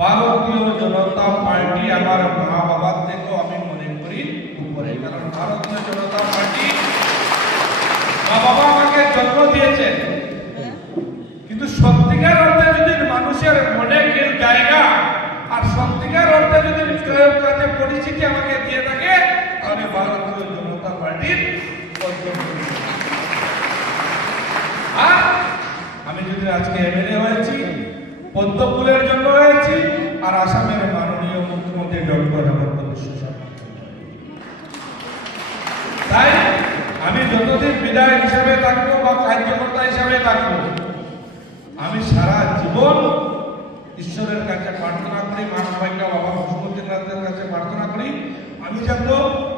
ভারতীয় জনতা পার্টি আমার মা বাবার থেকেও আমি মনে করি উপরে, কারণ ভারতীয় জনতা পার্টি মা বাবা আমাকে জন্ম দিয়েছেন কিন্তু সত্যিকার অর্থে যদি মানুষের মনে কেউ জায়গা আর সত্যিকার অর্থে যদি পরিচিতি আমাকে দিয়ে থাকে, তাহলে ভারতীয় জনতা পার্টির আর আমি যদি আজকে এমএলএ হয়েছি পদ্ম ফুলের জন্য রয়েছি, আর আসামের মাননীয় মুখ্যমন্ত্রী ডক্টর হেমন্ত তাই আমি যতদিন বিধায়ক হিসাবে থাকব বা কার্যকর্তা হিসাবে থাকব, আমি সারা জীবন ঈশ্বরের কাছে প্রার্থনা করি মা সবাইকে বাবা মুখ্যমন্ত্রীর কাছে প্রার্থনা করি। আমি যেন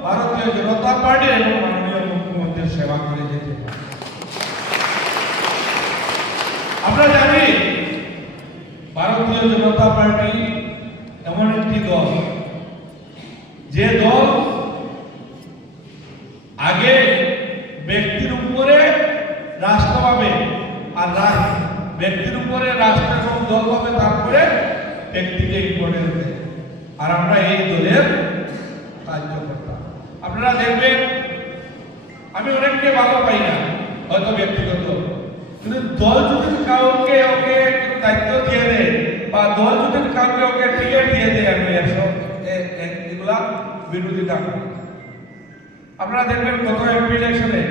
ভারতীয় জনতা পার্টি এবং মাননীয় মুখ্যমন্ত্রীর সেবা করে যেতে পারি। আমরা জানি ভারতীয় জনতা পার্টি এমন একটি দল। যে দল আগে ব্যক্তির উপরে রাষ্ট্র পাবে আর ব্যক্তির উপরে রাষ্ট্র এবং দল পাবে, তারপরে ব্যক্তিকে ইম্পর্টেন্স দেয় আর আমরা এই দলের কার্যকর্তা। আপনারা দেখবেন, আমি অনেককে ভালো পাই না, হয়তো ব্যক্তিগত। কিন্তু দল যদি কাউকে ওকে দায়িত্ব দিয়ে দেয় বা দল যদি কাউকে টিকিট দিয়ে দেয় এসব এগুলা বিরোধিতা করি আপনারা দেখবেন গত এমপি ইলেকশনে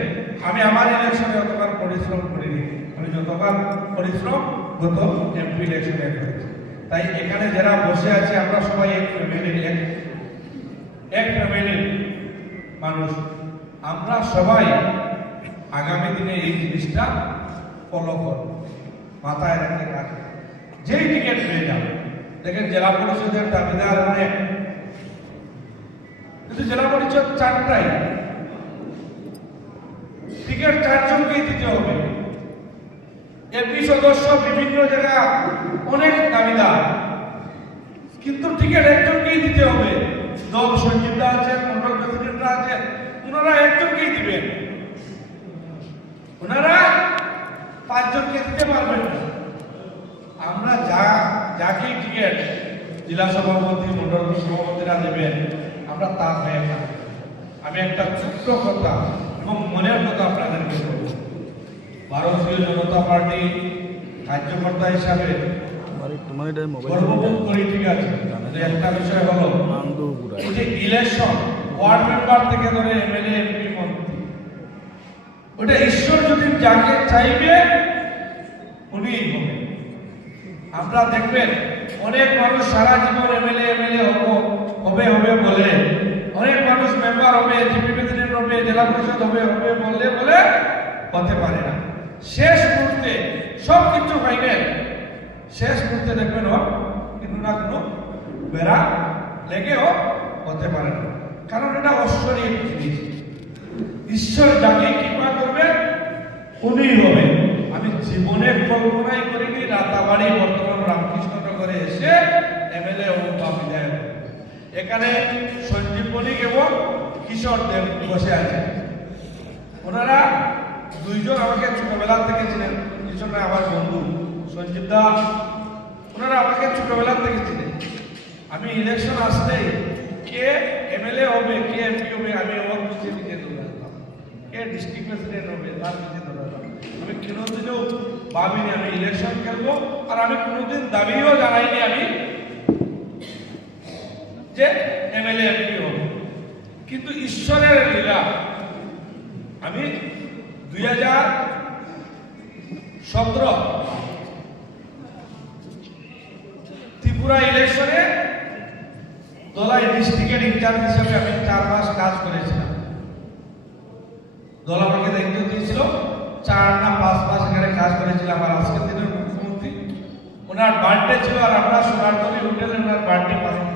আমি আমার ইলেকশনে অতবার পরিশ্রম করিনি। আমি যতবার পরিশ্রম গত এমপি ইলেকশনে করেছি। তাই এখানে যারা বসে আছে, আমরা সবাই এক ফ্যামিলির এক এক ফ্যামিলির মানুষ। আমরা সবাই আগামী দিনে এই জিনিসটা ফলো করব। মাথায় রাখে রাখে যেই টিকিট দেখেন জেলা পরিষদের দাবিদার অনেক। কিন্তু জেলা পরিষদ চারটাই টিকিট চারজনকেই দিতে হবে। এমপি সদস্য বিভিন্ন জায়গা অনেক দাবিদার। কিন্তু টিকিট একজনকেই দিতে হবে। দল সঞ্জীবরা আছে মন্ডল প্রেসিডেন্টরা আছে ওনারা একজনকেই দিবেন। ওনারা পাঁচজনকে দিতে পারবেন না আমরা যা যাকে টিকিট জেলা সভাপতি মন্ডল সভাপতিরা দেবেন আমরা তা হয়ে থাকব আমি একটা ছোট্ট কথা এবং মনের কথা আপনাদেরকে বলব। ভারতীয় জনতা পার্টি কার্যকর্তা হিসাবে তোমার গর্ববোধ করি ঠিক আছে একটা বিষয় হলো এই যে ইলেকশন ওয়ার্ড মেম্বার থেকে ধরে এমএলএ এমপি মন্ত্রী। ওটা ঈশ্বর যদি যাকে চাইবে উনিই হবে। আপনারা দেখবেন অনেক মানুষ সারা জীবন এমএলএ এমএলএ হব, হবে হবে বলে। অনেক মানুষ মেম্বার হবে জিপি প্রেসিডেন্ট হবে, জেলা পরিষদ হবে হবে বললে বলে হতে পারে না। শেষ মুহূর্তে সব কিছু ফাইনাল শেষ মুহূর্তে দেখবেন ও কিন্তু না কোনো বেড়া লেগেও হতে পারে না। কারণ এটা ঐশ্বরিক জিনিস। ঈশ্বর যাকে কৃপা করবেন উনি হবে আমি জীবনে কল্পনাই করিনি, রাতাবাড়ি বর্তমান রামকৃষ্ণনগরে এসে এমএলএ ও বিধায়ক। এখানে সঞ্জীব বণিক এবং কিশোর দেব বসে আছেন। ওনারা দুইজন আমাকে ছোটবেলা থেকে ছিলেন কিশোর আমার বন্ধু সঞ্জীব দা। ওনারা আমাকে ছোটবেলা থেকে ছিলেন আমি ইলেকশন আসলেই কে এমএলএ হবে, কে এমপি হবে, আমি ওর পিছিয়ে পিছিয়ে দৌড়াতাম কে ডিস্ট্রিক্ট প্রেসিডেন্ট হবে, তার পিছিয়ে দৌড়াতাম আমি কোনোদিনও ভাবিনি আমি ইলেকশন খেলব, আর আমি কোনোদিন দাবিও জানাইনি আমি যে এমএলএ এমপি হবে। কিন্তু ঈশ্বরের লীলা, আমি দুই হাজার সতেরো ত্রিপুরা ইলেকশনে দলাই ডিস্ট্রিক্টের ইনচার্জ হিসেবে আমি চার মাস কাজ করেছিলাম। দল আমাকে দায়িত্ব দিয়েছিল। চার না পাঁচ মাস এখানে কাজ করেছিলাম আর আজকের দিনের মুখ্যমন্ত্রী ওনার বার্থডে ছিল আর আমরা সোনারতলি হোটেলে ওনার বার্থডে পালন